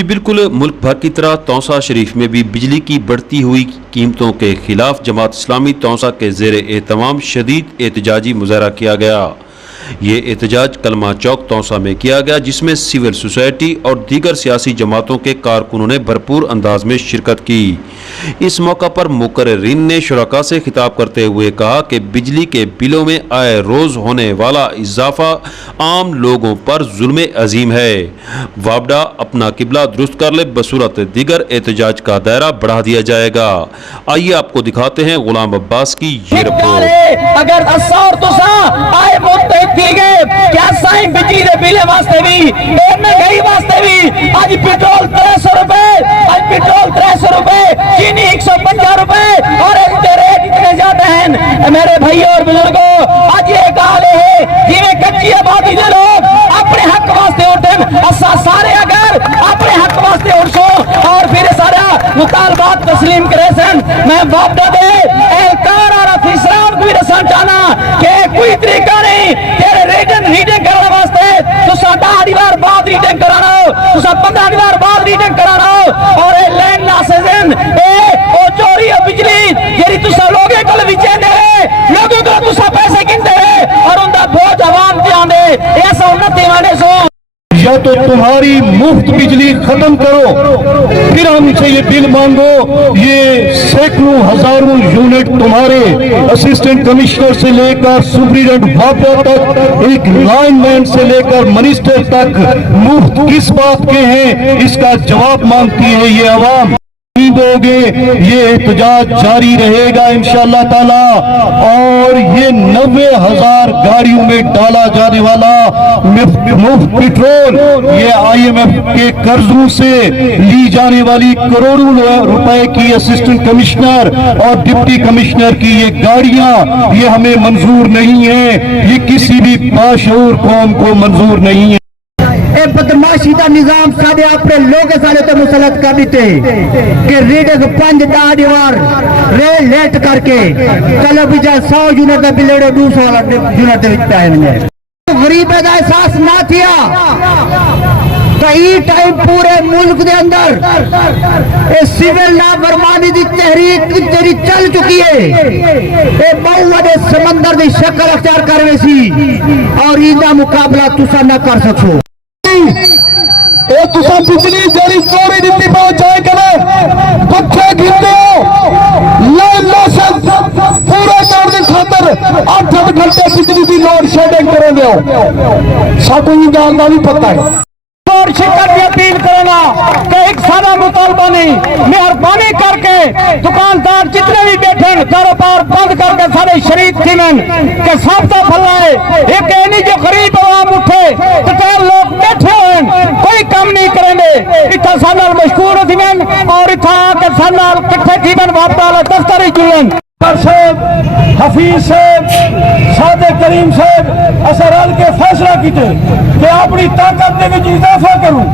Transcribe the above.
जी बिल्कुल, मुल्क भर की तरह तौसा शरीफ में भी बिजली की बढ़ती हुई कीमतों के खिलाफ जमात इस्लामी तौसा के ज़ेर एहतमाम शदीद एहतजाजी मुजाहरा किया गया। ये एहतजाज कलमा चौक तौसा में किया गया, जिसमें सिविल सोसाइटी और दीगर सियासी जमातों के कारकुनों ने भरपूर अंदाज में शिरकत की। इस मौका पर मुकर्रिरीन ने शुरका से खिताब करते हुए कहा कि बिजली के बिलों में आए रोज़ होने वाला इजाफा आम लोगों पर जुल्म अजीम है। वापडा अपना किबला दुरुस्त कर ले, बसूरत दीगर एहतजाज का दायरा बढ़ा दिया जाएगा। आइए आपको दिखाते हैं गुलाम अब्बास की ये रिपोर्ट। अगर बिजली के बिल वास्ते भी महंगाई वास्ते भी आज पेट्रोल 300 रुपए, आज पेट्रोल 300 रुपए, चीनी 150 रुपए और इनके रेट इतने ज्यादा हैं। मेरे भाइयों और बुजुर्गों, आज ये हाल है जिन्हें कच्ची आबादी के लोग अपने हक वास्ते उठन, असा सारे अगर अपने हक वास्ते उठो और फिर सारा मुतालबात तस्लीम करे सन। मैं वापडा दे एहलकार और अफसरान को भी दसन चाहना कि कोई तरीका नहीं तेरे रीडिंग करने वास्ते तुसा 10 बार बाद रीडिंग कराना, तुसा 15 बार बाद रीडिंग कराना और ए लैंड लाइसेंस ओ चोरी है बिजली जेरी तुसा लोगे को विचेंदे लोगों को तुसा पैसे गिनते और उनका बोझ आवाम पे आंदे ऐसा उन्नति वाले सो। या तो तुम्हारी मुफ्त बिजली खत्म करो, फिर हमसे ये बिल मांगो। ये सैकड़ों हजारों यूनिट तुम्हारे असिस्टेंट कमिश्नर से लेकर सुप्रीडेंट वापडा तक, एक लाइनमैन से लेकर मिनिस्टर तक मुफ्त किस बात के हैं, इसका जवाब मांगती है ये आवाम। दोगे ये एहतजाज जारी रहेगा इंशाअल्लाह ताला। और ये 90,000 गाड़ियों में डाला जाने वाला मुफ्त पेट्रोल, ये IMF के कर्जों से ली जाने वाली करोड़ों रुपए की असिस्टेंट कमिश्नर और डिप्टी कमिश्नर की ये गाड़ियां, ये हमें मंजूर नहीं है, ये किसी भी बाशऊर कौम को मंजूर नहीं है। बदमाशी का निजाम साढ़े अपने लोग सारे तो मुसलत कर देते कि रीडिंग 5-10 बार लेट करके चलो भी जाए 100 यूनिट का बिल 200 यूनिट पे गरीब का एहसास ना किया कई टाइम पूरे मुल्क के अंदर सिविल लापरवाही की तहरीक चल चुकी है। बहु बड़े समंदर की शक्ल अख्तियार कर रही सी और इसका मुकाबला तुसा न कर सको। बिजली जरी चोरी नीति पर जाए करे पक्के गिनते हो लाइन लाइसेंस पूरा करने खातर 8 घंटे बिजली की लोड शेडिंग करेंगे हो साकू जानना भी पता है। और शिकायत की अपील करना कि एक सारा मुतालबा नहीं, मेहरबानी करके दुकानदार जितने भी बैठे कारोबार बंद करके सारे शरीक थी के साफ्ता फैलाए। एक नहीं जो गरीब आवाम उठे तो लोग बैठे हुए कोई काम नहीं करेंगे, इतना साल मशहूर थी और इतना के साल किट्ठे थी वापस दफ्तर ही जुलन हफीज साहब सादे करीम साहब असर के फैसला किए कि अपनी ताकत के इजाफा करूं